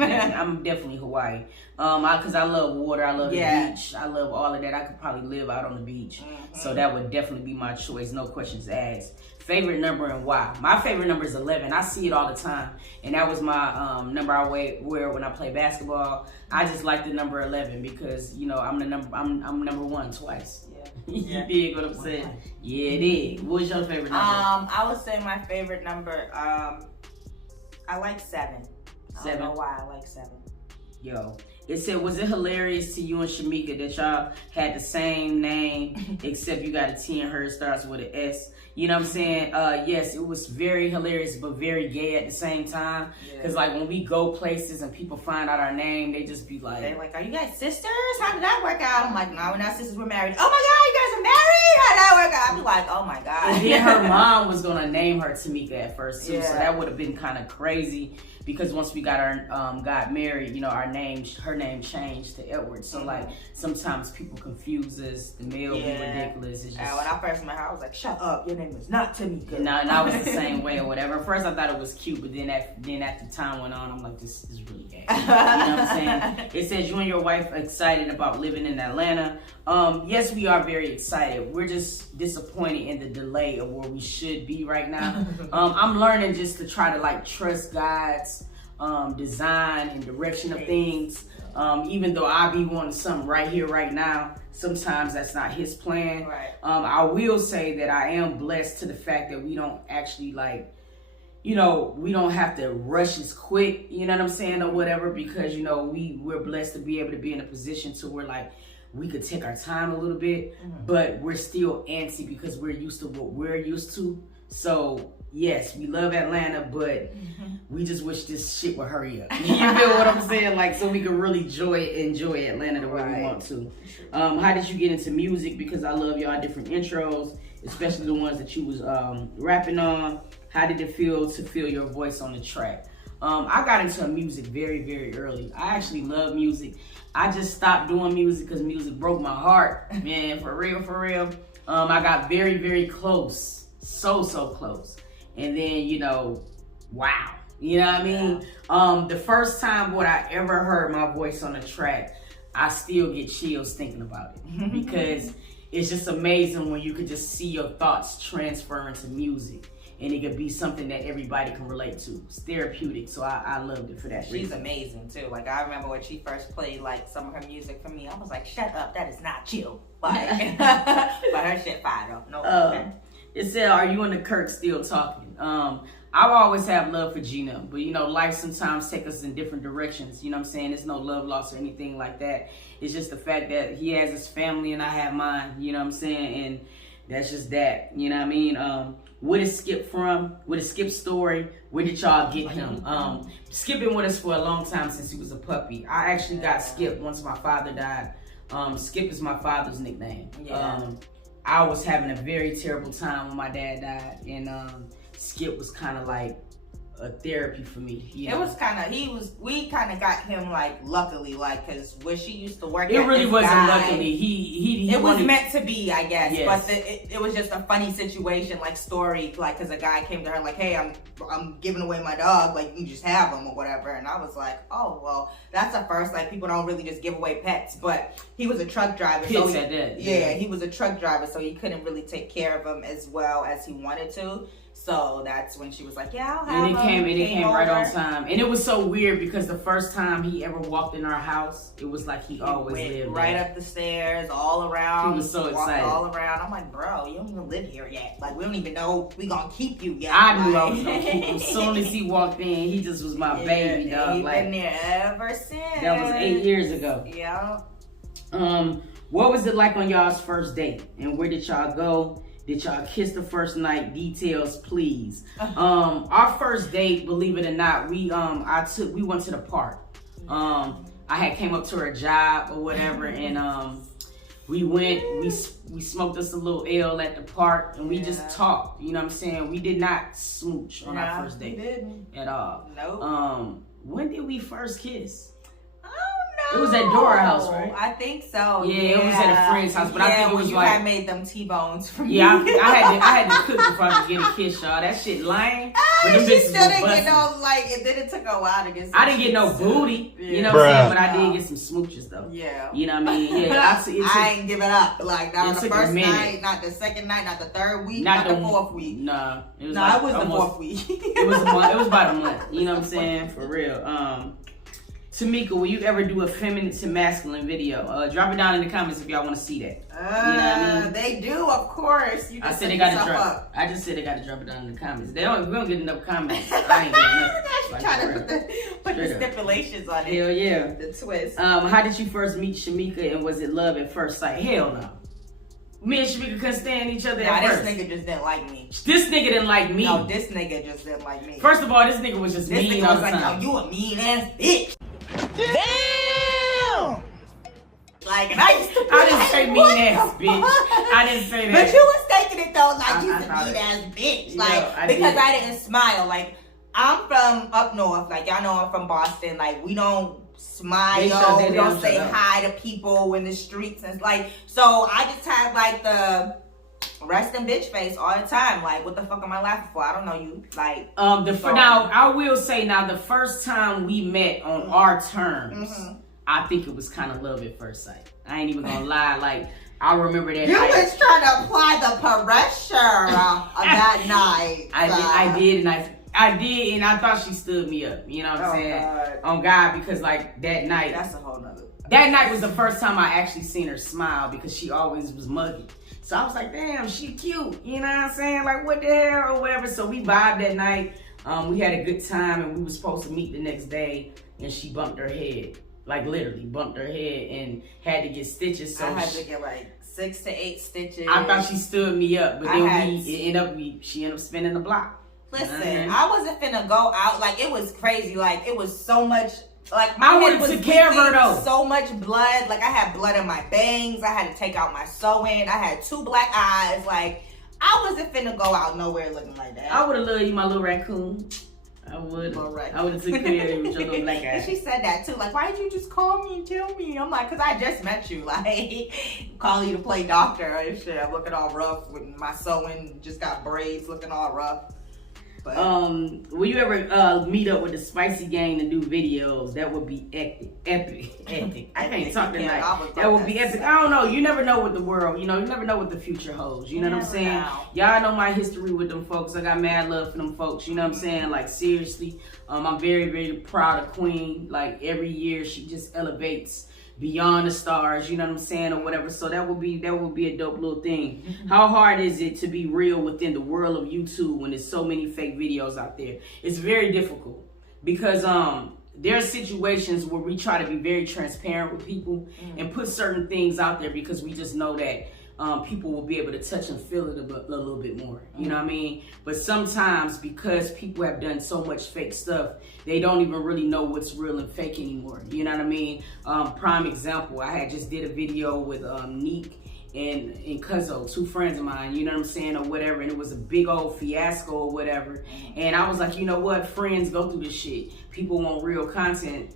I'm definitely Hawaii. Cause I love water, I love the beach, I love all of that. I could probably live out on the beach. So that would definitely be my choice, no questions asked. Favorite number and why? My favorite number is 11. I see it all the time, and that was my number I wear when I play basketball. I just like the number 11 because I'm number one twice. Yeah. You dig what I'm saying? Yeah, it is. What's your favorite number? I would say my favorite number. I like 7. 7. I don't know why I like 7. Yo. It said, was it hilarious to you and Shamika that y'all had the same name, except you got a T and hers starts with an S? You know what I'm saying? Yes, it was very hilarious, but very gay at the same time. Because, like, when we go places and people find out our name, they just be like... They're like, are you guys sisters? How did that work out? I'm like, no, we're not sisters, we're married. Oh, my God, you guys are married? How did that work out? I'd be like, oh, my God. And then her mom was going to name her Tamika at first, too. So that would have been kind of crazy. Because once we got married, her name changed to Edward. So like sometimes people confuse us. The male be ridiculous. It's just, when I first met her, I was like, "Shut up, your name is not Tamika." And I was the same way or whatever. At first I thought it was cute, but then after time went on, I'm like, this is really gay. You know what I'm saying? It says you and your wife excited about living in Atlanta. Yes, we are very excited. We're just disappointed in the delay of where we should be right now. I'm learning just to try to like trust God's design and direction of things. Even though I be wanting something right here, right now, sometimes that's not his plan. Right. I will say that I am blessed to the fact that we don't actually we don't have to rush as quick, you know what I'm saying, or whatever, because, we're blessed to be able to be in a position to where like, we could take our time a little bit, but we're still antsy because we're used to what we're used to. So yes, we love Atlanta, but we just wish this shit would hurry up. You feel what I'm saying? Like, so we can really enjoy Atlanta the way we want to. How did you get into music? Because I love y'all different intros, especially the ones that you was rapping on. How did it feel to feel your voice on the track? I got into music very, very early. I actually love music. I just stopped doing music because music broke my heart, man, for real. I got very, very close, so close. And then, wow. You know what I mean? The first time what I ever heard my voice on a track, I still get chills thinking about it. Because it's just amazing when you could just see your thoughts transfer into music. And it could be something that everybody can relate to. It's therapeutic, so I loved it for that reason. She's amazing, too. Like, I remember when she first played, like, some of her music for me, I was like, shut up, that is not chill. Like, but her shit fire, though. No. It said, are you and the Kirk still talking? I've always had love for Gina, but, life sometimes takes us in different directions. You know what I'm saying? There's no love lost or anything like that. It's just the fact that he has his family and I have mine, you know what I'm saying? And that's just that, you know what I mean? Where did Skip from? Where did Skip's story? Where did y'all get him? Skip been with us for a long time since he was a puppy. I actually got Skip once my father died. Skip is my father's nickname. I was having a very terrible time when my dad died, and Skip was kind of like a therapy for me. It was kind of, we kind of got him like luckily, like, because where she used to work it really wasn't luckily. He it was meant to be, I guess. Yes. But it was just a funny situation, like story, like, because a guy came to her like, hey, I'm giving away my dog, like, you just have him or whatever. And I was like, oh, well, that's a first. Like, people don't really just give away pets. But he was a truck driver. He said that. Yeah, he was a truck driver, so he couldn't really take care of him as well as he wanted to. So that's when she was like, yeah, I'll have him. And it came right on time. And it was so weird because the first time he ever walked in our house, it was like he always lived right there. up the stairs, all around. He was so excited. All around. I'm like, bro, you don't even live here yet. Like, we don't even know we gonna keep you yet. I knew I was gonna keep him. As soon as he walked in, he just was my baby, dog. He's been there ever since. That was 8 years ago. Yeah. What was it like on y'all's first date? And where did y'all go? Did y'all kiss the first night? Details, please. Our first date, believe it or not, we went to the park. I had came up to her job or whatever, and we smoked us a little L at the park, and we just talked. You know what I'm saying? We did not smooch on our first date didn't at all. Nope. When did we first kiss? I don't It was at Dora house, right? I think so. Yeah, it was at a friend's house, but I think it was you like had made them T-bones for me. Yeah, I had to cook before I could get a kiss, y'all. That shit lame. But them She bitches still was didn't get busting. no like. It didn't took a while to get. I didn't get no booty, Yeah. you know what I'm saying? Bruh. But I did get some smooches though. Yeah. You know what I mean? Yeah, I ain't giving up. Like not it on the took a first minute. night, not the second night, not the third week, not the fourth week. Nah, it was No, like it was the almost- fourth week. It was a month. It was about a month. You know what I'm saying? For real. Tamika, will you ever do a feminine to masculine video? Drop it down in the comments if y'all want to see that. You know what I mean? They do, of course. You I just said they set gotta yourself drop. up. I just said they gotta drop it down in the comments. We don't get enough comments. I ain't getting enough. Now Like, she trying for to real. put the Straight up. stipulations on it. Hell yeah. The twist. How did you first meet Shamika and was it love at first sight? Hell no. Me and Shamika couldn't stand each other Nah, at this first. nigga just didn't like me. This nigga didn't like me. No, this nigga just didn't like me. First of all, this nigga was just this mean nigga all was the like, time. yo, you a mean ass bitch. Damn! Like, and I used to be I didn't like, say mean what ass the bitch. fuck? I didn't say that. But you was taking it though, like I you was a thought mean it. ass bitch. Yeah, Like, I because did. I didn't smile. Like, I'm from up north. Like, y'all know I'm from Boston. Like, we don't smile. They shut that We down, don't say shut up. hi to people in the streets. And it's like, so I just had like the resting bitch face all the time. Like, what the fuck am I laughing for? I don't know you. Like, Now I will say now the first time we met on our terms, I think it was kind of love at first sight. I ain't even gonna lie. Like I remember that. you night. was trying to apply the pressure of that night. I did, and I thought she stood me up. You know what I'm saying? God. On God, because like that night, That's a whole nother. that night was the first time I actually seen her smile because she always was muggy. So I was like, damn, she cute. You know what I'm saying? Like, what the hell or whatever. So we vibed that night. We had a good time, and we were supposed to meet the next day, and she bumped her head. Like, literally bumped her head and had to get stitches. So I had to get like 6 to 8 stitches. I thought she stood me up, but I had then she ended up spinning the block. Listen, I wasn't finna go out. Like, it was crazy. Like, it was so much. Like, my I head would've was took care of her, bleeding, though. so much blood. Like, I had blood in my bangs. I had to take out my sewing. I had 2 black eyes. Like, I wasn't finna go out nowhere looking like that. I would have loved you, my little raccoon. I would have. I would have took care of you with your little black And eyes. she said that too. Like, why did you just call me and tell me? I'm like, because I just met you. Like, calling you to play doctor and shit. I'm looking all rough with my sewing. Just got braids looking all rough. But, Will you ever meet up with the Spicy Gang to do videos? That would be epic. I can't talk tonight. That would be epic. I don't know. You never know what the world, you never know what the future holds. You know what I'm saying? Know. Y'all know my history with them folks. I got mad love for them folks. You know what I'm saying? Like, seriously. I'm very, very proud of Queen. Like, every year she just elevates beyond the stars, you know what I'm saying, or whatever. So that would be a dope little thing. How hard is it to be real within the world of YouTube when there's so many fake videos out there? It's very difficult because there are situations where we try to be very transparent with people and put certain things out there because we just know that people will be able to touch and feel it a little bit more. You know what I mean? But sometimes because people have done so much fake stuff, they don't even really know what's real and fake anymore. You know what I mean? Prime example, I had just did a video with Neek and Cuzzo, 2 friends of mine, you know what I'm saying, or whatever, and it was a big old fiasco or whatever. And I was like, you know what? Friends go through this shit. People want real content.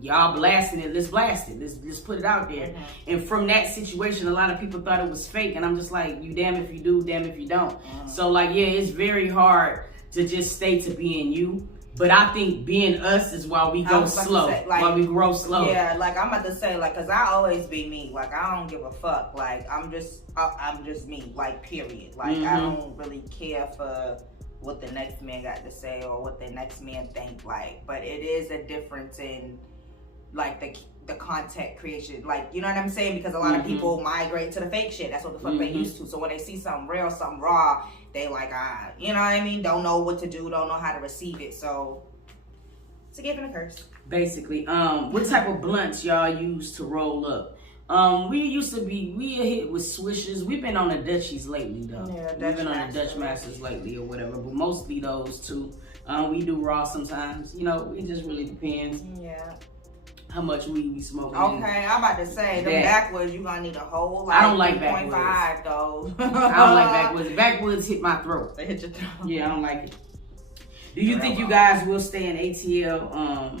Y'all blasting it. Let's blast it. Let's put it out there. And from that situation, a lot of people thought it was fake, and I'm just like, you damn if you do, damn if you don't. So like, yeah, it's very hard to just stay to being you. But I think being us is why we go slow, why we grow slow. Yeah, like I'm about to say, like, cause I always be me. Like, I don't give a fuck. Like, I'm just me. Like, period. Like, I don't really care for what the next man got to say or what the next man think. Like, but it is a difference in like the content creation. Like, you know what I'm saying? Because a lot of people migrate to the fake shit. That's what the fuck they used to. So when they see something real, something raw, they like, you know what I mean? Don't know what to do, don't know how to receive it. So it's a gift and a curse. Basically, what type of blunts y'all use to roll up? We hit with swishers. We've been on the Dutchies lately though. Yeah, we've been on the Dutch Masters lately or whatever, but mostly those 2. We do raw sometimes. You know, it just really depends. Yeah. How much weed we smoking. Okay, I'm about to say, the backwoods, you gonna need a whole like I don't like backwoods. 3.5 though. I don't like backwoods. Backwoods hit my throat. They hit your throat. Yeah, I don't like it. Do you think you guys will stay in ATL?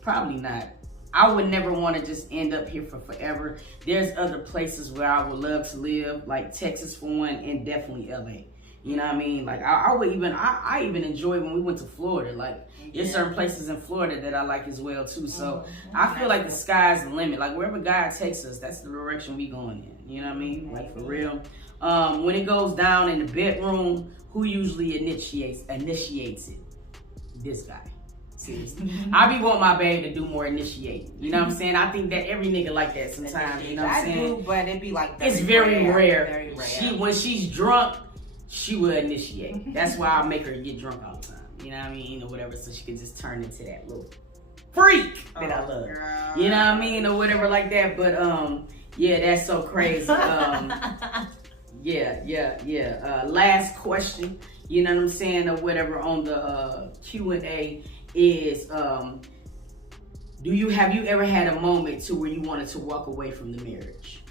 Probably not. I would never want to just end up here for forever. There's other places where I would love to live, like Texas for one, and definitely LA. You know what I mean? Like I would even I even enjoyed when we went to Florida. Like there's certain places in Florida that I like as well too. So I feel like the sky's the limit. Like wherever God takes us, that's the direction we going in. You know what I mean? Like for real. When it goes down in the bedroom, who usually initiates it? This guy. Seriously. I be want my babe to do more initiating. You know what I'm saying? I think that every nigga like that sometimes. You know what I'm saying? I do, but it be like it's very rare. Very rare. When she's drunk, she will initiate. That's why I make her get drunk all the time. You know what I mean? Or whatever, so she can just turn into that little freak that I love. Girl. You know what I mean? Or whatever like that. But yeah, that's so crazy. Yeah. Last question, you know what I'm saying, or whatever on the Q&A is have you ever had a moment to where you wanted to walk away from the marriage?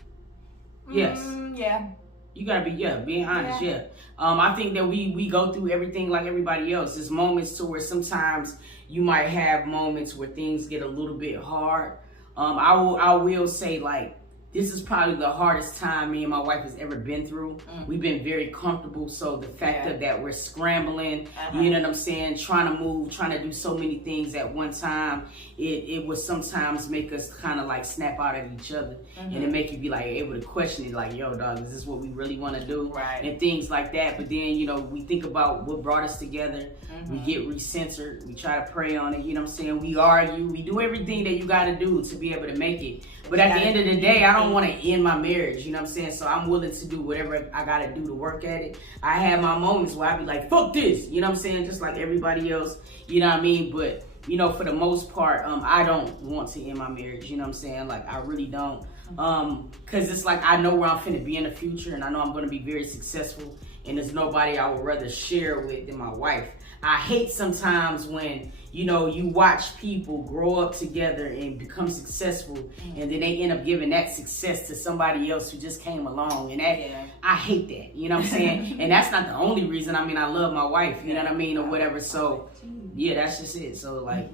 Yes. Yeah. You gotta be being honest. Yeah. I think that we go through everything like everybody else. There's moments to where sometimes you might have moments where things get a little bit hard. I will say, like, this is probably the hardest time me and my wife has ever been through. We've been very comfortable, so the fact of that we're scrambling, you know what I'm saying, trying to move, trying to do so many things at one time, it would sometimes make us kind of like snap out at each other, and it make you be like able to question it, like, yo dog, is this what we really want to do? Right. And things like that. But then, you know, we think about what brought us together, we get recentered, we try to pray on it, you know what I'm saying, we argue, we do everything that you got to do to be able to make it. But at the end of the day, I don't want to end my marriage, you know what I'm saying? So I'm willing to do whatever I got to do to work at it. I have my moments where I be like, fuck this, you know what I'm saying? Just like everybody else, you know what I mean? But, you know, for the most part, I don't want to end my marriage, you know what I'm saying? Like, I really don't. Because it's like I know where I'm finna be in the future, and I know I'm going to be very successful, and there's nobody I would rather share with than my wife. I hate sometimes when, you know, you watch people grow up together and become successful, and then they end up giving that success to somebody else who just came along, and that I hate that, you know what I'm saying? And that's not the only reason. I mean, I love my wife, you know what I mean, or whatever. So yeah, that's just it. So like,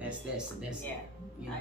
that's you know.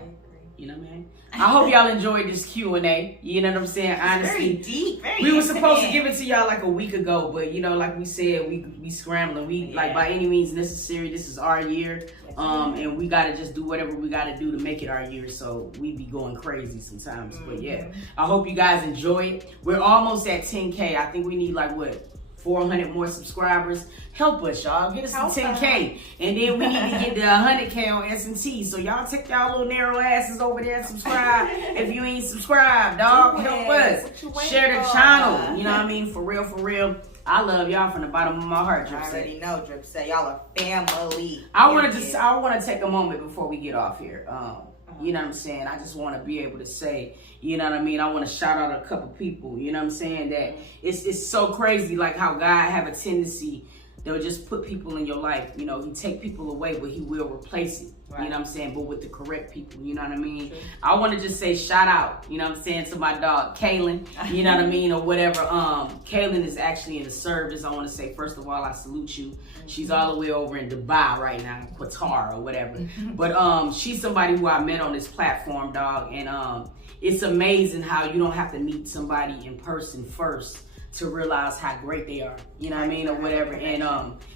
You know what I mean? I hope y'all enjoyed this Q&A. You know what I'm saying? Honestly, very deep. We were supposed to give it to y'all like a week ago, but you know, like we said, we scrambling. We like by any means necessary. This is our year, and we gotta just do whatever we gotta do to make it our year. So we be going crazy sometimes, but yeah, I hope you guys enjoy it. We're almost at 10K. I think we need like what? 400 more subscribers. Help us, y'all. Get us to 10K. And then we need to get to 100K on S&T. So y'all take y'all little narrow asses over there and subscribe. If you ain't subscribed, dog, help us. Share the channel. You know what I mean? For real. I love y'all from the bottom of my heart, Drip. I already know, Drip. Say y'all are family. I want to take a moment before we get off here. You know what I'm saying? I just want to be able to say, you know what I mean? I want to shout out a couple people, you know what I'm saying? That it's so crazy, like how God have a tendency, they'll just put people in your life. You know, he take people away, but he will replace it. Right. You know what I'm saying? But with the correct people, you know what I mean? True. I want to just say shout out, you know what I'm saying, to my dog, Kaylin, you know what I mean, or whatever. Kaylin is actually in the service. I want to say, first of all, I salute you. She's all the way over in Dubai right now, Qatar or whatever. But she's somebody who I met on this platform, dog, and it's amazing how you don't have to meet somebody in person first to realize how great they are, you know what I mean, or whatever. And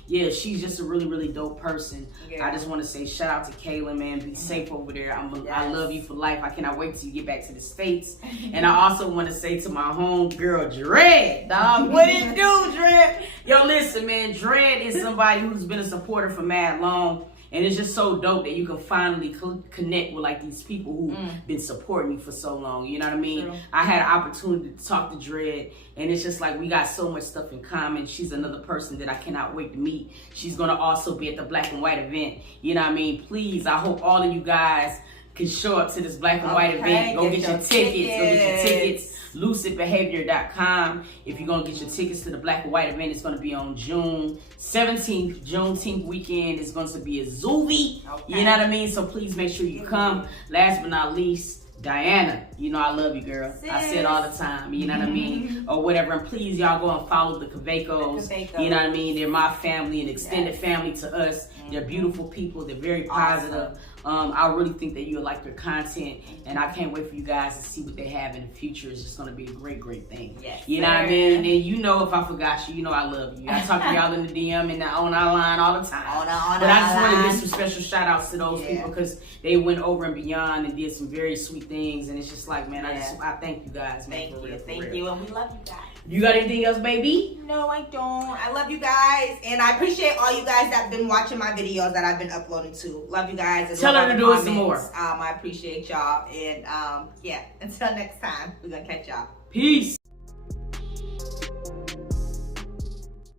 yeah, she's just a really dope person. I just want to say shout out to Kaylin, man. Be safe over there. I love you for life. I cannot wait till you get back to the States. And I also want to say to my home girl, Dread, dog, what it do, Dread? Yo, listen, man, Dread is somebody who's been a supporter for mad long. And it's just so dope that you can finally connect with like these people who've been supporting you for so long. You know what I mean? True. I had an opportunity to talk to Dread, and it's just like we got so much stuff in common. She's another person that I cannot wait to meet. She's gonna also be at the Black and White event. You know what I mean? Please, I hope all of you guys can show up to this Black and White event. Go get your tickets. LucidBehavior.com. If you're gonna get your tickets to the Black and White event, it's gonna be on June 17th, Juneteenth weekend. It's going to be a Zoovie. You know what I mean? So please make sure you come. Last but not least, Diana. You know I love you, girl. Sis. I say it all the time. You know what I mean? Or whatever. And please, y'all go and follow the Kavekos. You know what I mean? They're my family, an extended family to us. They're beautiful people. They're very positive. I really think that you'll like their content, and I can't wait for you guys to see what they have in the future. It's just going to be a great, great thing. Yes, you know what I mean? And you know, if I forgot you, you know I love you. I talk to y'all in the DM and on our line all the time. But I just want to give some special shout outs to those people because they went over and beyond and did some very sweet things. And it's just like, man, I thank you guys. Man, Thank you, and we love you guys. You got anything else, baby? No, I don't. I love you guys, and I appreciate all you guys that have been watching my videos that I've been uploading to. Love you guys. Tell her to do it some more. I appreciate y'all, and yeah, until next time, we're gonna catch y'all. Peace.